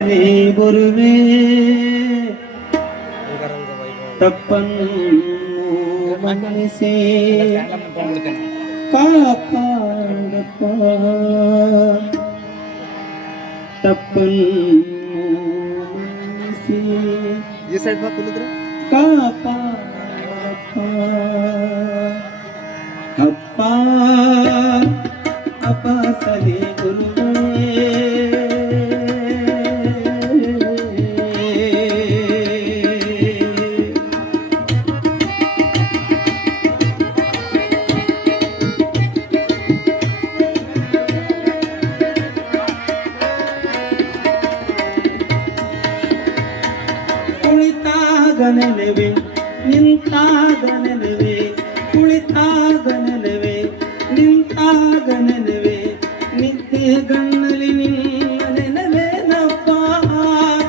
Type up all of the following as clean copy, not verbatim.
ಹೇ ಗುರುವೇ ತಪ್ಪನ್ನು ಮನ್ನಿಸಿ ಕಾಪಾಡಪ್ಪ ತಪ್ಪನ್ನು ಮನ್ನಿಸಿ ಈ ಸೈಡ್ ಬಾ ಕುಲಿದ್ರೆ ಕಾಪಾಡಪ್ಪ ಅಪ್ಪ ಅಪ್ಪ ಸರಿ ಗುರುವೇ ಕುಳಿತಾಗ ನೆನವೆ ನಿಂತಾಗ ನೆನವೆ ಕುಳಿತಾಗ ನೆನವೆ ನಿಂತಾಗ ನೆನವೆ ನಿತ್ಯ ಗಣ್ಣಲಿ ನಿನ್ನ ನೆನವೇನಪ್ಪ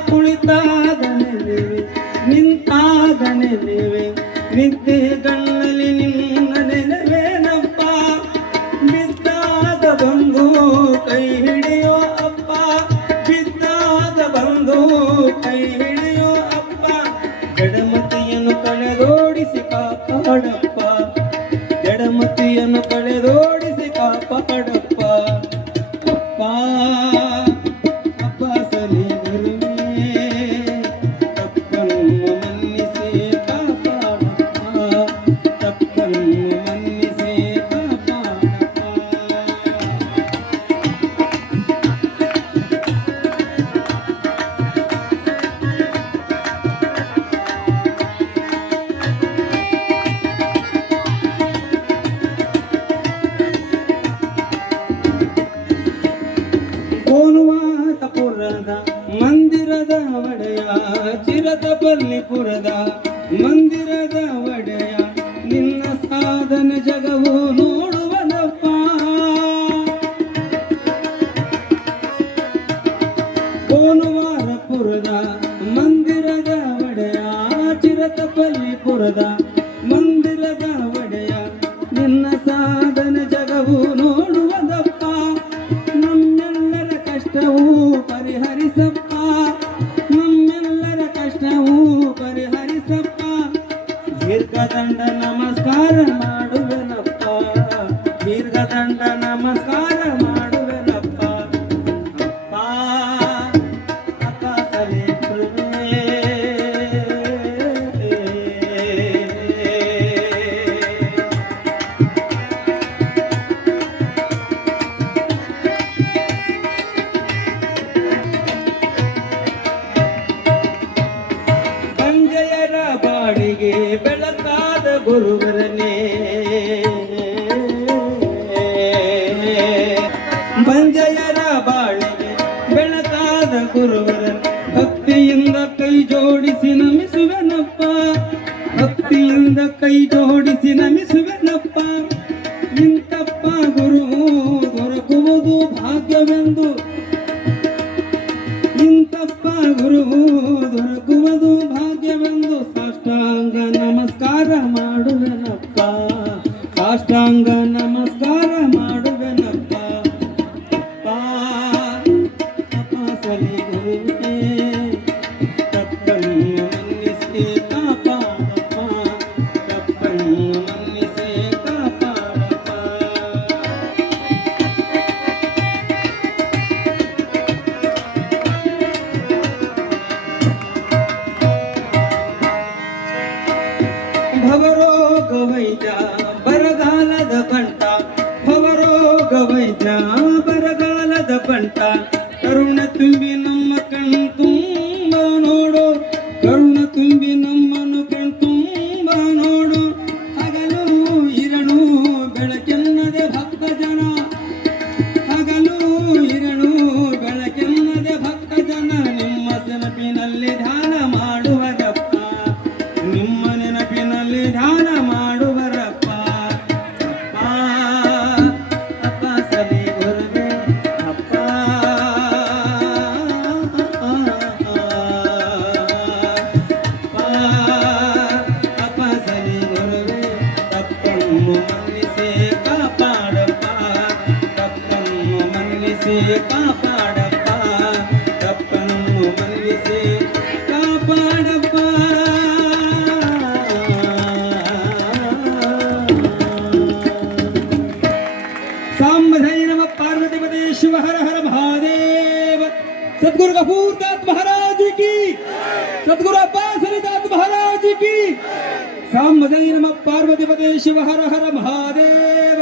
ಕುಳಿತಾಗ ನೆನವೆ ನಿಂತಾಗ ನೆನವೆ ನಿತ್ಯ ಗಣ್ಣಲಿ ನಿನ್ನ ನೆನವೇನಪ್ಪ ಬಿದ್ದಾಗ ಬಂದು ಕೈ ಹಿಡಿಯೋ ಅಪ್ಪ ಬಿದ್ದಾಗ ಬಂದು ಕೈ ಹಿಡಿಯೋ ಜಡಮತಿಯನ್ನು ಕಳೆದೋಡಿಸಿ ಕಾಪಾಡಪ್ಪ ಜಡಮತಿಯನ್ನು ಕಳೆದೋಡಿಸಿ ಕಾಪಾಡಪ್ಪ ಅಪ್ಪ ಅಪ್ಪ ಸರಿ ಗುರುವೇ ತಪ್ಪನ್ನು ಮನ್ನಿಸಿ ಕಾಪಾಡಪ್ಪ ತಪ್ಪನ್ನು ಮನ್ನಿಸಿ ಕಾಪಾಡಪ್ಪ ಕೋನುವಾತಪುರದ ಮಂದಿರದ ಒಡೆಯ ಚಿರದ ಬಲ್ಲಿಪುರದ ಮಂದಿರದ ಒಡೆಯ ನಿನ್ನ ಸಾಧನ ಜಗವು ನೋಡುವನಪ್ಪ ಕೋನುವಾರಪುರದ ಮಂದಿರದ ಒಡೆಯ ಚಿರದ ಬಲ್ಲಿಪುರದ ಮಂದಿರದ ಒಡೆಯ ನಿನ್ನ ಸಾಧನ ಜಗವು ನೋಡುವದಪ್ಪ ನಮ್ಮೆಲ್ಲರ ಕಷ್ಟವೂ ಪರಿಹರಿಸಪ್ಪ ನಮ್ಮೆಲ್ಲರ ಕಷ್ಟವೂ ಪರಿಹರಿಸಪ್ಪ ದೀರ್ಘದಂಡ ನಮಸ್ಕಾರ ಮಾಡುವೆನಪ್ಪ ದೀರ್ಘದಂಡ ನಮಸ್ಕಾರ ಮಾಡುವೆನಪ್ಪ ಅಪ್ಪ ಅಪ್ಪ ಸರಿ ಗುರುವೇ ಸಂಜಯರ ಬಾಡಿಗೆ ಬೆಳಕಾದ ಗುರುವರನೇ ಬಂಜಯರ ಬಾಳಿಗೆ ಬೆಳಕಾದ ಗುರುವರ ಭಕ್ತಿಯಿಂದ ಕೈ ಜೋಡಿಸಿ ನಮಿಸುವೆನಪ್ಪ ಭಕ್ತಿಯಿಂದ ಕೈ ಜೋಡಿಸಿ ನಮಿಸುವೆನಪ್ಪ ಇಂತಪ್ಪ ಗುರು ದೊರಕುವುದು ಭಾಗ್ಯವೆಂದು ಇಂತಪ್ಪ ಗುರು ದೊರಕುವುದು ಭಾಗ್ಯವೆಂದು ಸಾಷ್ಟಾಂಗ ನಮಸ್ಕಾರ ಮಾಡುವೆನಪ್ಪ ಸಾಷ್ಟಾಂಗ ನಮಸ್ಕಾರ ಮಾಡುವೆನಪ್ಪ ಅಪ್ಪ ಅಪ್ಪ ಸರಿ ಗುರುವೇ ತಪ್ಪನ್ನು ಮನ್ನಿಸಿ ಕಾಪಾಡಪ್ಪ ತಪ್ಪನ್ನು ಮನ್ನಿಸಿ ಕಾಪಾಡಪ್ಪ ಭವರೋಗ ವೈದ್ಯ ಬರಗಾಲದ ಬಂಟ ಭವರೋಗ ವೈದ್ಯ ಬರಗಾಲದ ಬಂಟ ಕರುಣ ತುಂಬಿ ನಮ್ಮ ಕಣ್ ತುಂಬ ನೋಡು ಕರುಣ ತುಂಬಿ ನಮ್ಮನ್ನು ಕಣ್ ತುಂಬ ನೋಡು ಹಗಲು ಇರಳು ಬೆಳಕೆನ್ನದೆ ಭಕ್ತ ಜನ ಹಗಲು ಇರಳು ಬೆಳಕೆನ್ನದೆ ಭಕ್ತ ಜನ ನಿಮ್ಮ ನೆನಪಿನಲ್ಲಿ ಧ್ಯಾನ ಮಾಡುವರಪ್ಪ ನಿಮ್ಮ ನೆನಪಿನಲ್ಲಿ ಧ್ಯಾನ ಮಾಡುವರಪ್ಪ हर हर महादेव. सद्गुरु गफूरदास महाराज की, सद्गुरु अब्बास अलीदास महाराज की. साम नमः पार्वती पते शिव हर हर महादेव.